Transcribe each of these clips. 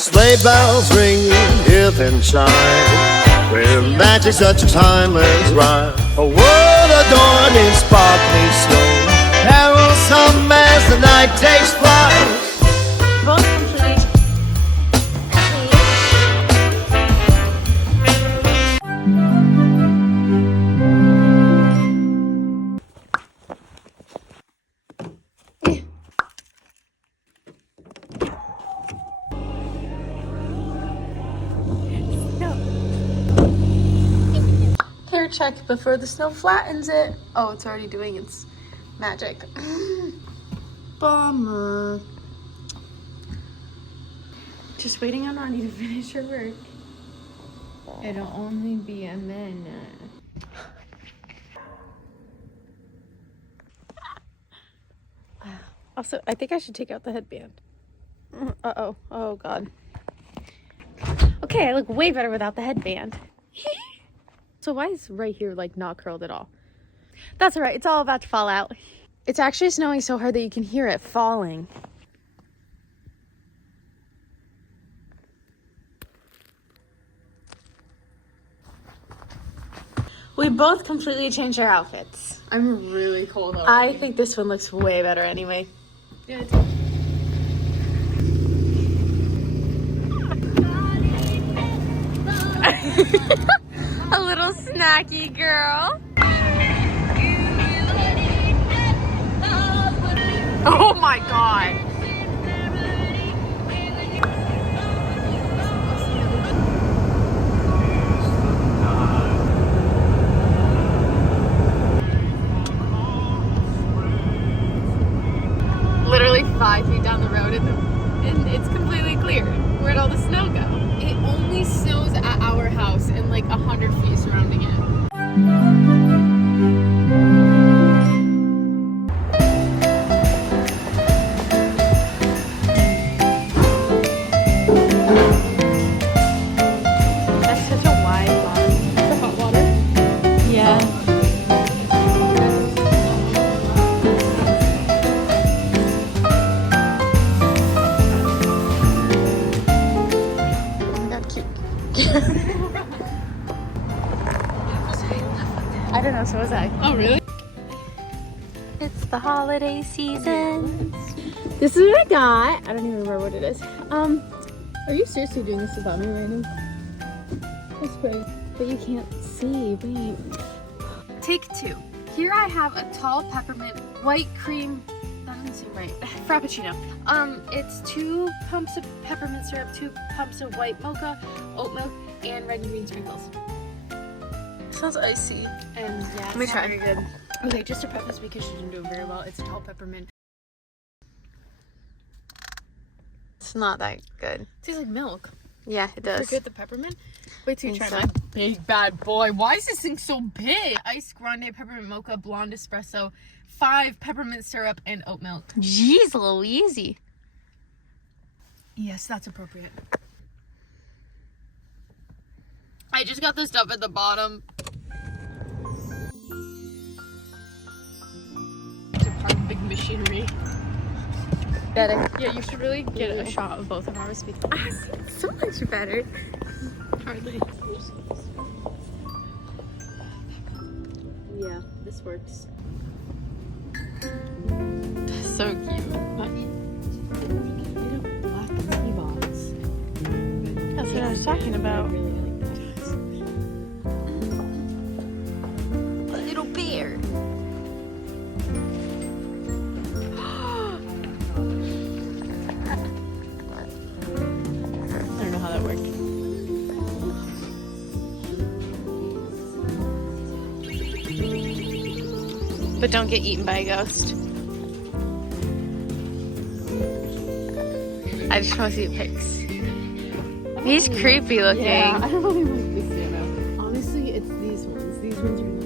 Sleigh bells ring, hear them chime, with magic such a timeless rhyme. A world adorned in sparkling snow, carols hum as the night takes flight. Both completely. Hair check before the snow flattens it. Oh, it's already doing its magic. Bummer. Just waiting on Ronnie to finish her work. It'll only be a minute. Also, I think I should take out the headband. Uh-oh. Oh, God. Okay, I look way better without the headband. So why is right here, like, not curled at all? That's all right. It's all about to fall out. It's actually snowing so hard that you can hear it falling. We both completely changed our outfits. I'm really cold already. I think this one looks way better anyway. Yeah, it's A little snacky girl. Oh my God. Literally 5 feet down the road and it's completely clear. Where'd all the snow go? It only snows at our house and like 100 feet surrounding it. That's such a wide bottom. The hot water. Yeah. I don't know, so was I. Oh, really? It's the holiday season. This is what I got. I don't even remember what it is. Are you seriously doing this without me right now? That's great. But you can't see. Wait. Take 2. Here I have a tall peppermint white cream. That doesn't seem right. Frappuccino. It's 2 pumps of peppermint syrup, 2 pumps of white mocha, oat milk, and red and green sprinkles. Sounds icy. And yeah, Let me it's try. not very good. Okay, just to preface, because she didn't do it very well, it's tall peppermint. It's not that good. It tastes like milk. Yeah, it does. Forget the peppermint. Wait till you try So. my big bad boy. Why is this thing so big? Ice grande peppermint mocha, blonde espresso, 5 peppermint syrup, and oat milk. Jeez Louise. Yes, that's appropriate. I just got the stuff at the bottom. It's a part of big machinery. Better. Yeah, you should really get a shot of both of ours. So much better. Hardly. Yeah, this works. So cute. That's what I was talking about. A little bear. I don't know how that worked. But don't get eaten by a ghost. I just want to see the pics. He's creepy looking. Yeah, I don't really like this Santa. Honestly, it's these ones. These ones are annoying.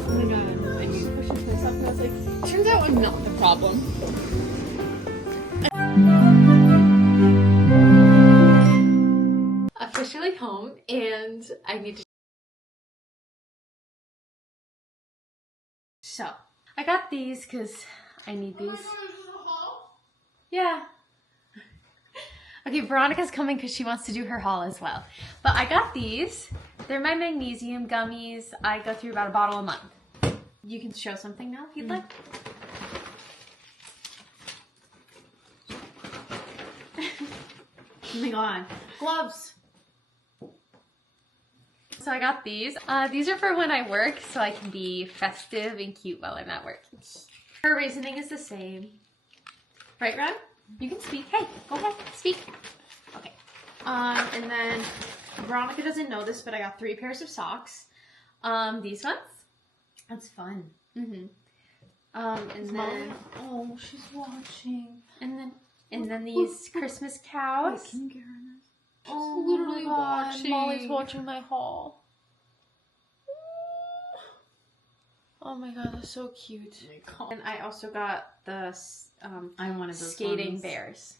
Oh my god, I need to push myself and I was like, turns out I'm not the problem. Officially home, and I need to So, I got these because I need these. Yeah. Okay, Veronica's coming because she wants to do her haul as well. But I got these. They're my magnesium gummies. I go through about a bottle a month. You can show something now if you'd like. Oh my god. Gloves. So I got these. These are for when I work, so I can be festive and cute while I'm at work. Her reasoning is the same. Right, Ron? You can speak. Hey, go ahead, speak. Okay. And then Veronica doesn't know this, but I got 3 pairs of socks. These ones. That's fun. And then oh, she's watching. And then these Christmas cows. I can get her this. She's Oh, literally my God. watching. Molly's watching my haul. Oh my god, that's so cute. And I also got the I wanted those skating ones. bears.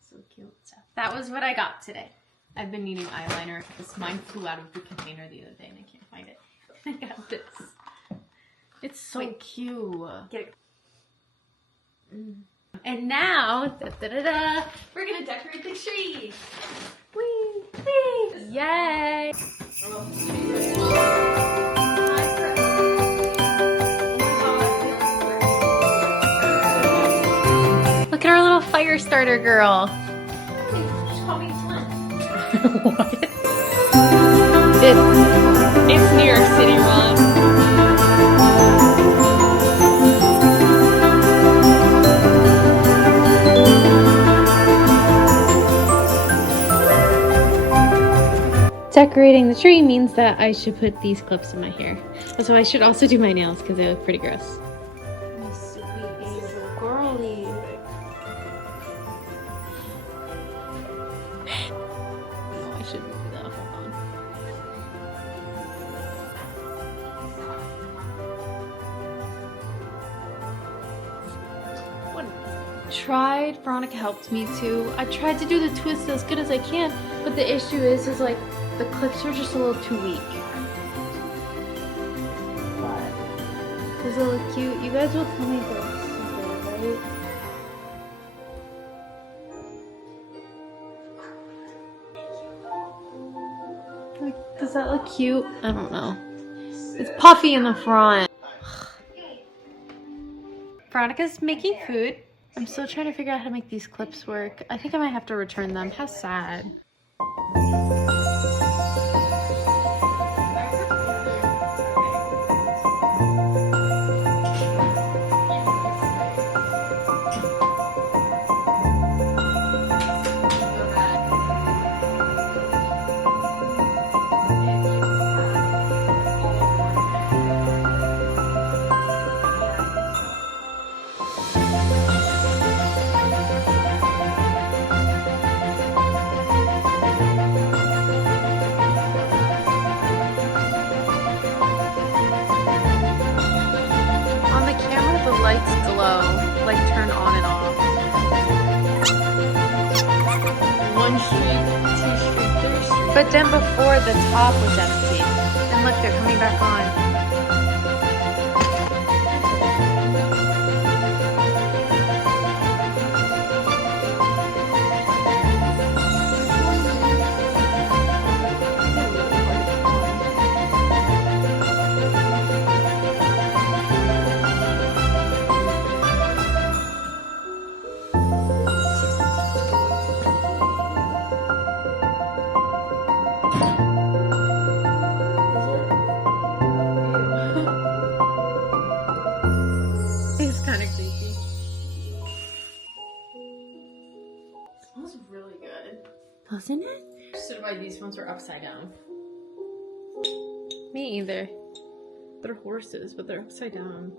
So cute. So that was what I got today. I've been needing eyeliner because mine flew out of the container the other day and I can't find it. I got this. It's so cute. Get it. And now, we're gonna decorate the tree. Whee! Whee! Yay! Look at our little fire starter girl. What? It's New York City, Ron. Decorating the tree means that I should put these clips in my hair. So I should also do my nails because they look pretty gross. My sweet angel girly. No, I shouldn't do that. Hold on. Tried. Veronica helped me too. I tried to do the twist as good as I can, but the issue is like the clips are just a little too weak. But does it look cute? You guys will tell me if it looks good, right? Like, does that look cute? I don't know. It's puffy in the front. Veronica's making food. I'm still trying to figure out how to make these clips work. I think I might have to return them. How sad. Lights glow, like turn on and off. 1 streak, 2 streak, 3 streak. But then before the top was empty. And look, they're coming back on. It's kind of creepy. It smells really good. Doesn't it? Understood why these ones were upside down. Me either. They're horses, but they're upside down.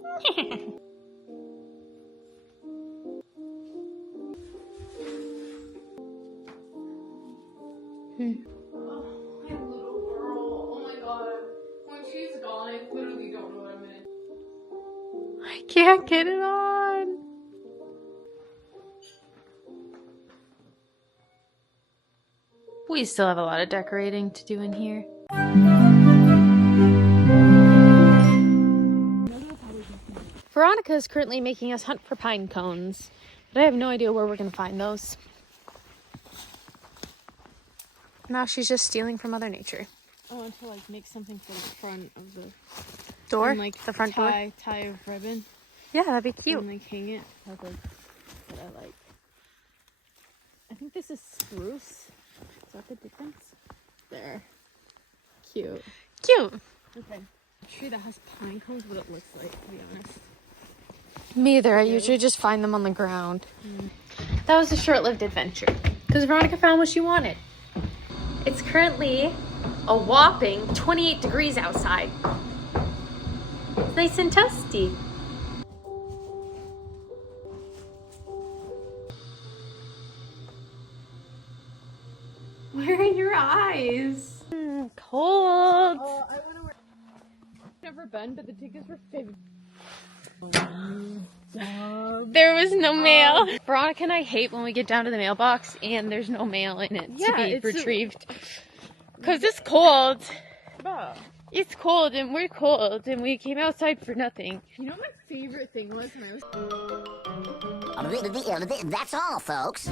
Oh, my little girl. Oh my god. When she's gone, I literally don't know what I'm gonna do. I can't get it on. We still have a lot of decorating to do in here. Veronica is currently making us hunt for pine cones, but I have no idea where we're going to find those. Now she's just stealing from Mother Nature. I want to like make something for the front of the Door? and, like the front door? tie a ribbon. Yeah, that'd be cute. And like hang it. That's like what I like. I think this is spruce. Is that the difference? There. Cute. Cute. Okay. A tree that has pine cones, what it looks like, to be honest. Me either. I usually just find them on the ground. That was a short-lived adventure because Veronica found what she wanted. It's currently a whopping 28 degrees outside. It's nice and toasty. Where are your eyes? Cold. Oh, I want to wear. Never been, but the tickets were $50. There was no mail. Veronica and I hate when we get down to the mailbox and there's no mail in it to be retrieved. Because it's cold. It's cold and we're cold and we came outside for nothing. You know what my favorite thing was when I was... That's all, folks.